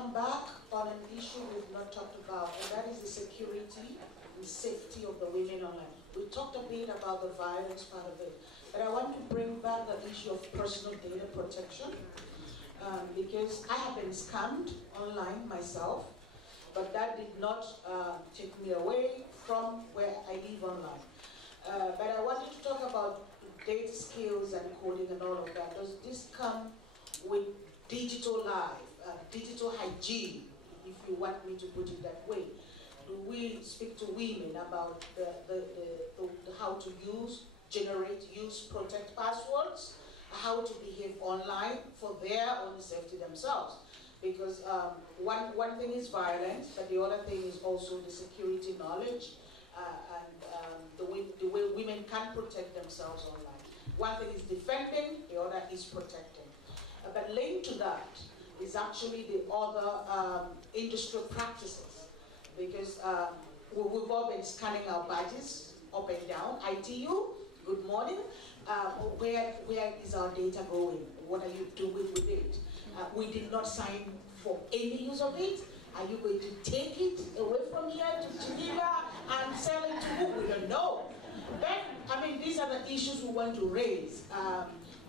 come back on an issue we've not talked about, and that is the security and safety of the women online. We talked a bit about the violence part of it, but I want to bring back the issue of personal data protection, because I have been scammed online myself, but that did not take me away from where I live online. But I wanted to talk about data skills and coding and all of that. Does this come with digital life, digital hygiene, if you want me to put it that way? Do we speak to women about how to use, generate, use, protect passwords, how to behave online for their own safety themselves? Because one thing is violence, but the other thing is also the security knowledge and the way women can protect themselves online. One thing is defending, the other is protecting. But linked to that is actually the other industrial practices, because we've all been scanning our badges up and down. ITU, good morning. Where is our data going? What are you doing with it? We did not sign for any use of it. Are you going to take it away from here to Geneva and sell it to who? We don't know. Then, I mean, these are the issues we want to raise.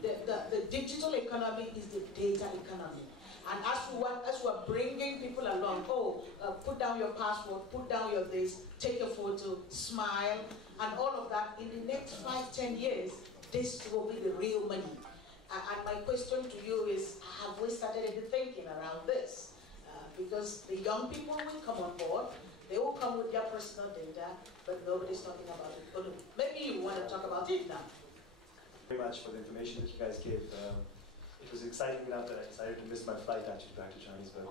The digital economy is the data economy. And as we're bringing people along, put down your passport, put down your this, take a photo, smile, and all of that, in the next 5-10 years, this will be the real money. And my question to you is, have we started any thinking around this? Because the young people will come on board, they will come with their personal data, but nobody's talking about it. But maybe you want to talk about it now. Very much for the information that you guys gave. It was exciting enough that I decided to miss my flight actually back to Johannesburg.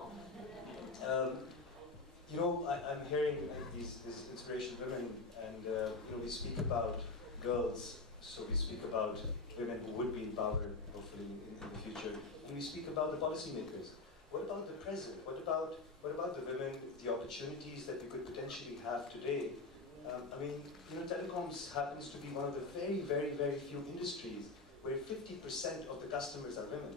You know, I'm hearing these inspirational women, and you know, we speak about girls, so we speak about women who would be empowered, hopefully in the future, and we speak about the policymakers. What about the present? What about the women, the opportunities that we could potentially have today? I mean, you know, telecoms happens to be one of the very, very, very few industries where 50% of the customers are women.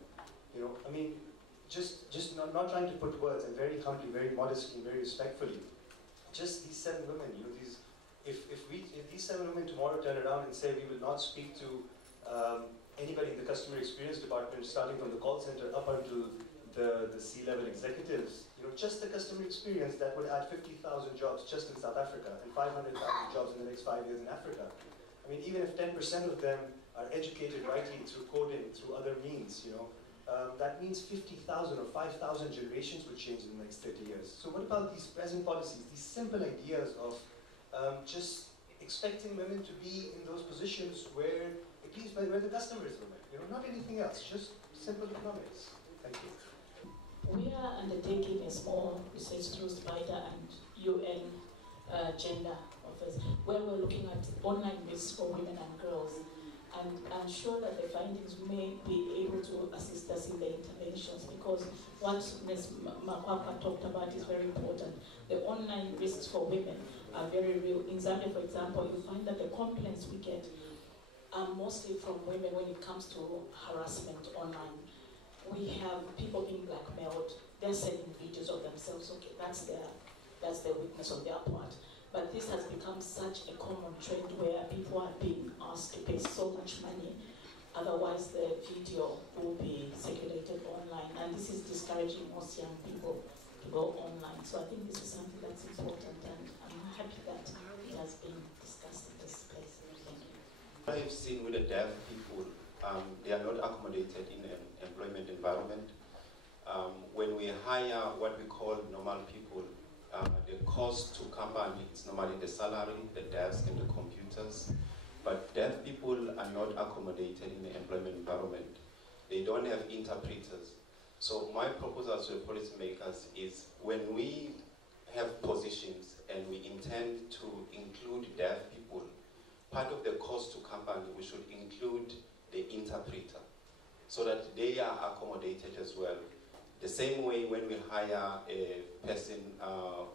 You know, I mean, just not trying to put words, and very humbly, very modestly, very respectfully, just these 7 women, you know, if these 7 women tomorrow turn around and say we will not speak to anybody in the customer experience department, starting from the call center up until the C-level executives, you know, just the customer experience, that would add 50,000 jobs just in South Africa and 500,000 jobs in the next 5 years in Africa. I mean, even if 10% of them are educated rightly through coding, through other means, you know, that means 50,000 or 5,000 generations would change in the next 30 years. So what about these present policies, these simple ideas of just expecting women to be in those positions where, at least where the customer is women, you know, not anything else, just simple economics. Thank you. We are undertaking a small research through SPIDER and UN Gender Office, where we're looking at online risks for women and girls. And I'm sure that the findings may be able to assist us in the interventions, because what Ms. Makwakwa talked about is very important. The online risks for women are very real. In Zambia, for example, you find that the complaints we get are mostly from women when it comes to harassment online. We have people being blackmailed. They're sending videos of themselves. Okay, that's the weakness on their part. But this has become such a common trend where people are being asked to pay so much money, otherwise the video will be circulated online. And this is discouraging most young people to go online. So I think this is something that's important, and I'm happy that it has been discussed in this place. Thank you. I have seen with the deaf people, they are not accommodated in an employment environment. When we hire what we call normal people, the cost to company is normally the salary, the desk, and the computers. But deaf people are not accommodated in the employment environment. They don't have interpreters. So my proposal to the policymakers is, when we have positions and we intend to include deaf people, part of the cost to company, we should include the interpreter, so that they are accommodated as well. The same way when we hire a person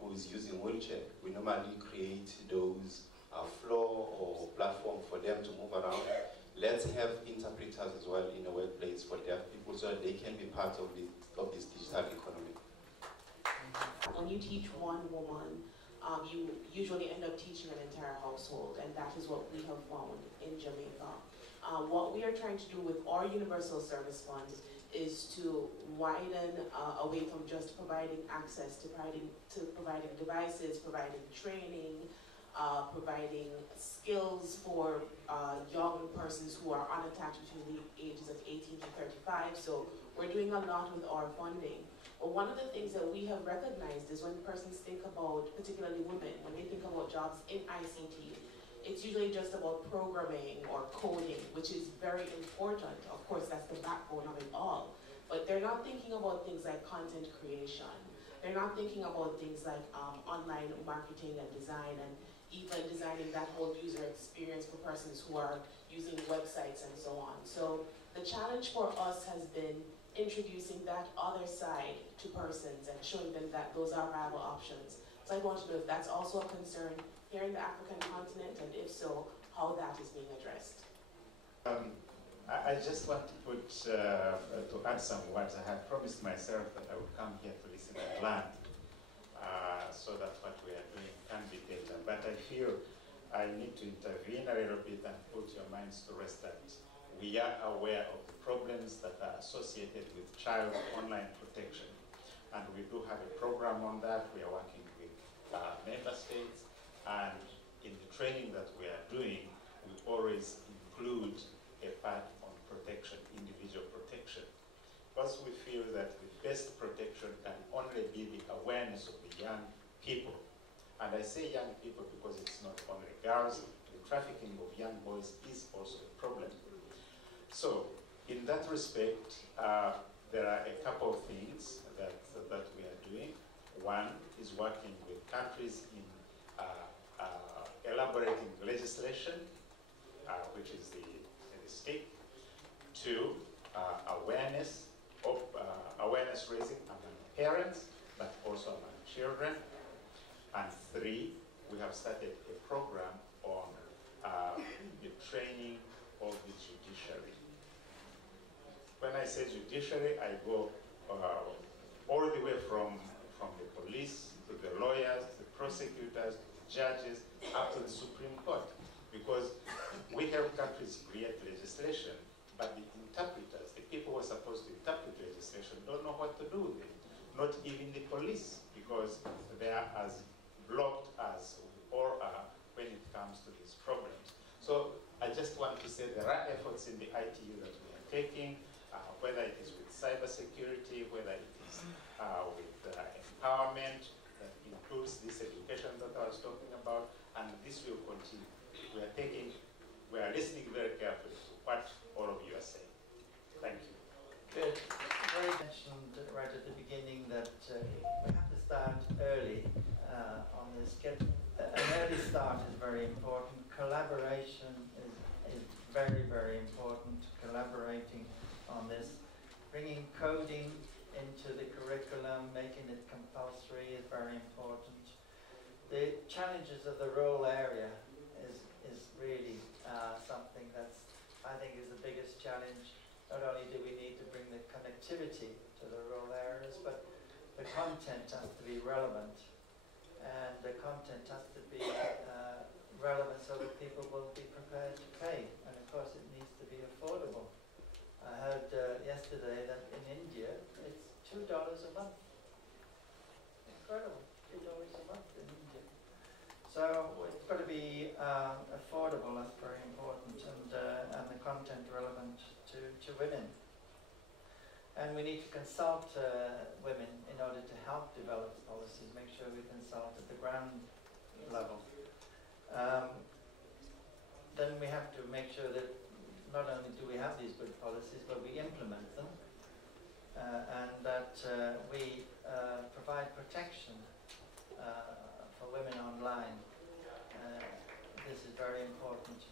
who is using wheelchair, we normally create those floor or platform for them to move around. Let's have interpreters as well in the workplace for deaf people, so that they can be part of this digital economy. when you teach one woman, you usually end up teaching an entire household, and that is what we have found in Jamaica. What we are trying to do with our Universal Service Fund is to widen away from just providing access to providing devices, providing training, providing skills for young persons who are unattached between the ages of 18 to 35. So we're doing a lot with our funding. But one of the things that we have recognized is when persons think about, particularly women, when they think about jobs in ICT, it's usually just about programming or coding, which is very important. Of course, that's the backbone of it all. But they're not thinking about things like content creation. They're not thinking about things like online marketing and design, and even designing that whole user experience for persons who are using websites and so on. So the challenge for us has been introducing that other side to persons and showing them that those are viable options. So I want to know if that's also a concern here in the African continent, and if so, how that is being addressed. I just want to to add some words. I had promised myself that I would come here to listen and learn, so that what we are doing can be better. But I feel I need to intervene a little bit and put your minds to rest that we are aware of the problems that are associated with child online protection. And we do have a program on that. We are working with member states, and in the training that we are doing, we always include a part on protection, individual protection. Because we feel that the best protection can only be the awareness of the young people. And I say young people because it's not only girls. The trafficking of young boys is also a problem. So, in that respect, there are a couple of things that we are doing. One is working with countries in elaborating legislation, which is the stick. Two, awareness raising among parents, but also among children. And three, we have started a program on the training of the judiciary. When I say judiciary, I go all the way from the police to the lawyers, the prosecutors, the judges, up to the Supreme Court. Because we help countries create legislation, but the interpreters, the people who are supposed to interpret legislation, don't know what to do with it. Not even the police, because they are as blocked as we all are when it comes to these problems. So I just want to say there are efforts in the ITU that we are taking, whether it is with cybersecurity, whether it is with empowerment, that includes this education that I was talking about, and this will continue. We are listening very carefully to what all of you are saying. Thank you. Good. Very mentioned right at the beginning that we have to start early on this. An early start is very important. Collaboration is very, very important. Collaborating on this. Bringing coding into the curriculum, making it compulsory is very important. The challenges of the rural area is really something that's, I think, is the biggest challenge. Not only do we need to bring the connectivity to the rural areas, but the content has to be relevant. And the content has to be relevant so that people will be prepared to pay. And of course it needs to be affordable. I heard yesterday that in India it's $2 a month. Incredible, $2 a month in India. So it's got to be affordable, that's very important, and the content relevant to women. And we need to consult women in order to help develop policies, make sure we consult at the ground level. Then we have to make sure that not only do we have these good policies, but we implement them, and that we provide protection for women online. This is very important,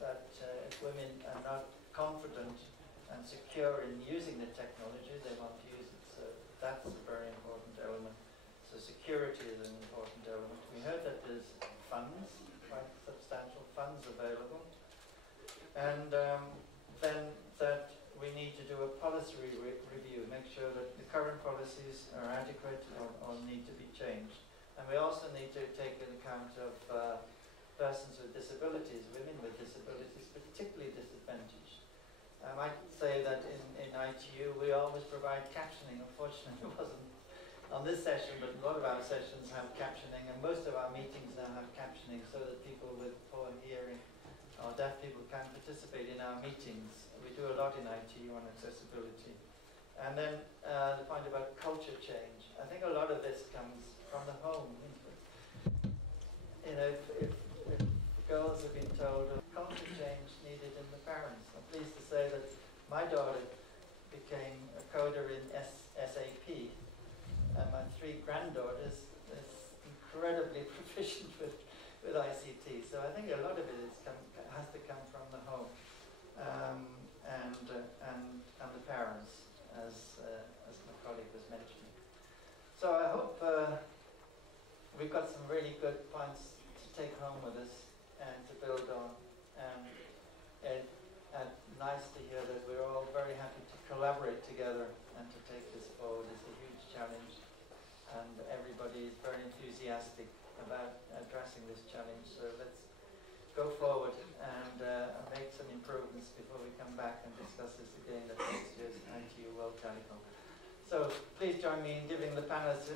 that if women are not confident and secure in using the technology, they want to use it. So that's a very important element. So security is an important element. We heard that there's funds, quite substantial funds available. And then that we need to do a policy review, make sure that the current policies are adequate or need to be changed. And we also need to take into account of persons with disabilities, women with disabilities, particularly disadvantaged. I might say that in ITU we always provide captioning. Unfortunately it wasn't on this session, but a lot of our sessions have captioning, and most of our meetings now have captioning so that people with poor hearing or deaf people can participate in our meetings. We do a lot in ITU on accessibility. And then the point about culture change. I think a lot of this comes from the home. You know, if girls have been told of culture change needed in the parents. I'm pleased to say that my daughter became a coder in SAP. My 3 granddaughters is incredibly proficient with ICT. So I think a lot of it has to come from the home and the parents, as my colleague was mentioning. So I hope we've got some really good points to take home with us and to build on. And nice to hear that we're all very happy to collaborate together and to take this forward. It's a huge challenge, and everybody is very enthusiastic about addressing this challenge. So let's go forward and make some improvements before we come back and discuss this again at next year's ITU World Telecom. So please join me in giving the panelists